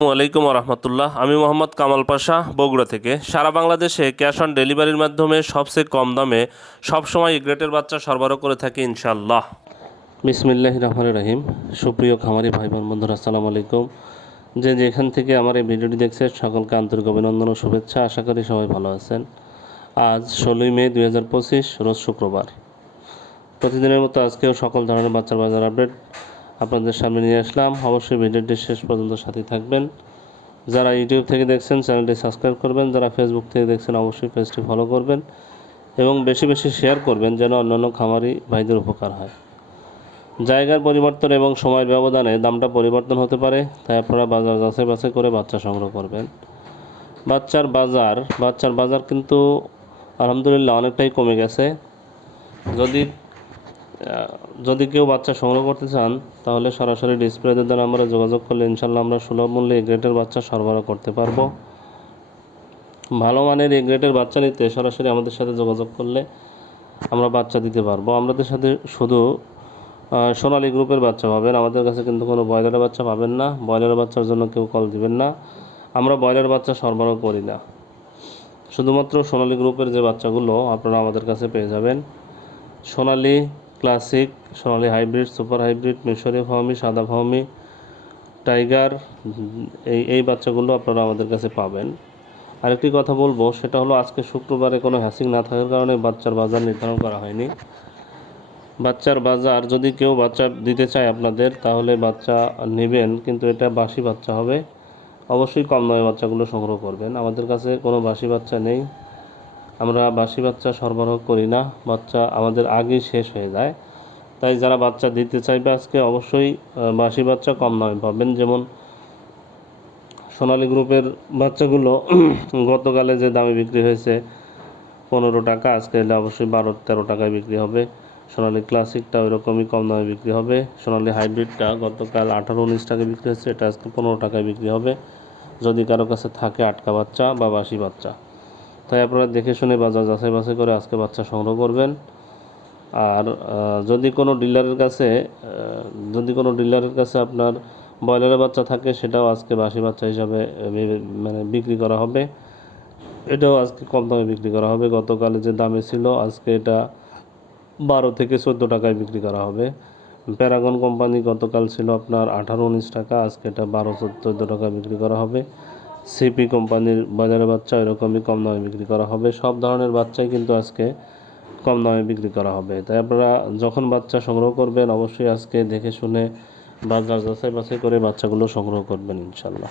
আসসালামু আলাইকুম রহমতুল্লাহ। আমি মোহাম্মদ কামাল পাশা, বগুড়া থেকে। সারা বাংলাদেশে ক্যাশ অন ডেলিভারির মাধ্যমে সবচেয়ে কম দামে সবসময় এ গ্রেটের বাচ্চা সরবরাহ করে থাকি ইনশাআল্লাহ। বিসমিল্লাহির রহমানির রহিম। সুপ্রিয় খামারি ভাই বোন বন্ধুরা, আসসালামু আলাইকুম। যেখান থেকে আমার এই ভিডিওটি দেখছেন সকলকে আন্তরিক অভিনন্দন ও শুভেচ্ছা। আশা করি সবাই ভালো আছেন। আজ 16ই মে 2025, রোজ শুক্রবার। প্রতিদিনের মতো আজকেও সকল ধরনের বাচ্চার বাজার আপডেট আপনাদের সামনে নিয়ে আসলাম। অবশ্যই ভিডিওটি শেষ পর্যন্ত সাথে থাকবেন। যারা ইউটিউব থেকে দেখছেন চ্যানেলটি সাবস্ক্রাইব করবেন, যারা ফেসবুক থেকে দেখছেন অবশ্যই পেজটি ফলো করবেন এবং বেশি বেশি শেয়ার করবেন যেন অন্যান্য খামারি ভাইদের উপকার হয়। জায়গার পরিবর্তন এবং সময়ের ব্যবধানে দামটা পরিবর্তন হতে পারে, তাই আপনারা বাজার যাচাই বাছাই করে বাচ্চা সংগ্রহ করবেন। বাচ্চার বাজার কিন্তু আলহামদুলিল্লাহ অনেকটাই কমে গেছে। যদি কেউ বাচ্চা সংগ্রহ করতে চান তাহলে সরাসরি ডিসপ্লেতে দ্বারা আমরা যোগাযোগ করলে ইনশাল্লাহ আমরা সুলভ মূল্যে এ গ্রেডের বাচ্চা সরবরাহ করতে পারবো। ভালো মানের এ গ্রেডের বাচ্চা নিতে সরাসরি আমাদের সাথে যোগাযোগ করলে আমরা বাচ্চা দিতে পারবো। আমাদের সাথে শুধু সোনালী গ্রুপের বাচ্চা পাবেন, আমাদের কাছে কিন্তু কোনো ব্রয়লারের বাচ্চা পাবেন না। ব্রয়লারের বাচ্চার জন্য কেউ কল দিবেন না, আমরা ব্রয়লার বাচ্চা সরবরাহ করি না। শুধুমাত্র সোনালী গ্রুপের যে বাচ্চাগুলো আপনারা আমাদের কাছে পেয়ে যাবেন। সোনালী ক্লাসিক, সোনালী হাইব্রিড, সুপার হাইব্রিড, মিশরীয় ফার্মি, সাদা ফার্মি, টাইগার, এই বাচ্চাগুলো আপনারা আমাদের কাছে পাবেন। আরেকটি কথা বলবো, সেটা হলো আজকে শুক্রবারে কোনো হ্যাসিং না থাকার কারণে বাচ্চার বাজার নির্ধারণ করা হয়নি। বাচ্চার বাজার যদি কেউ বাচ্চা দিতে চায় আপনাদের, তাহলে বাচ্চা নেবেন, কিন্তু এটা বাসি বাচ্চা হবে। অবশ্যই কম দামে বাচ্চাগুলো সংগ্রহ করবেন। আমাদের কাছে কোনো বাসি বাচ্চা নেই, আমরা বাসি বাচ্চা সরবরাহ করি না। বাচ্চা আমাদের আগেই শেষ হয়ে যায়। তাই যারা বাচ্চা দিতে চাইবে আজকে অবশ্যই বাসি বাচ্চা কম দামে পাবেন। যেমন সোনালী গ্রুপের বাচ্চাগুলো গতকালে যে দামে বিক্রি হয়েছে 15 টাকা, আজকে এলে অবশ্যই 12-13 টাকায় বিক্রি হবে। সোনালী ক্লাসিকটা ওইরকমই কম দামে বিক্রি হবে। সোনালী হাইব্রিডটা গতকাল 18-19 টাকায় বিক্রি হচ্ছে, এটা আজকে 15 টাকায় বিক্রি হবে, যদি কারো কাছে থাকে আটকা বাচ্চা বা বাসি বাচ্চা। তাই আপনারা দেখে শুনে বাজার যাচাই বাছাই করে আজকে বাচ্চা সংগ্রহ করবেন। আর যদি কোনো ডিলারের কাছে আপনার ব্রয়লারের বাচ্চা থাকে, সেটাও আজকে বাসি বাচ্চা হিসাবে মানে বিক্রি করা হবে। এটাও আজকে কম দামে বিক্রি করা হবে। গতকালে যে দামে ছিল আজকে এটা 12-14 টাকায় বিক্রি করা হবে। প্যারাগন কোম্পানি গতকাল ছিল আপনার 18-19 টাকা, আজকে এটা 12-14 টাকায় বিক্রি করা হবে। সিপি কোম্পানির বাজারের বাচ্চা এরকমই কম দামে বিক্রি করা হবে। সব ধরনের বাচ্চাই কিন্তু আজকে কম দামে বিক্রি করা হবে। তাই আপনারা যখন বাচ্চা সংগ্রহ করবেন অবশ্যই আজকে দেখে শুনে বাজার যাচাই বাছাই করে বাচ্চাগুলো সংগ্রহ করবেন ইনশাল্লাহ।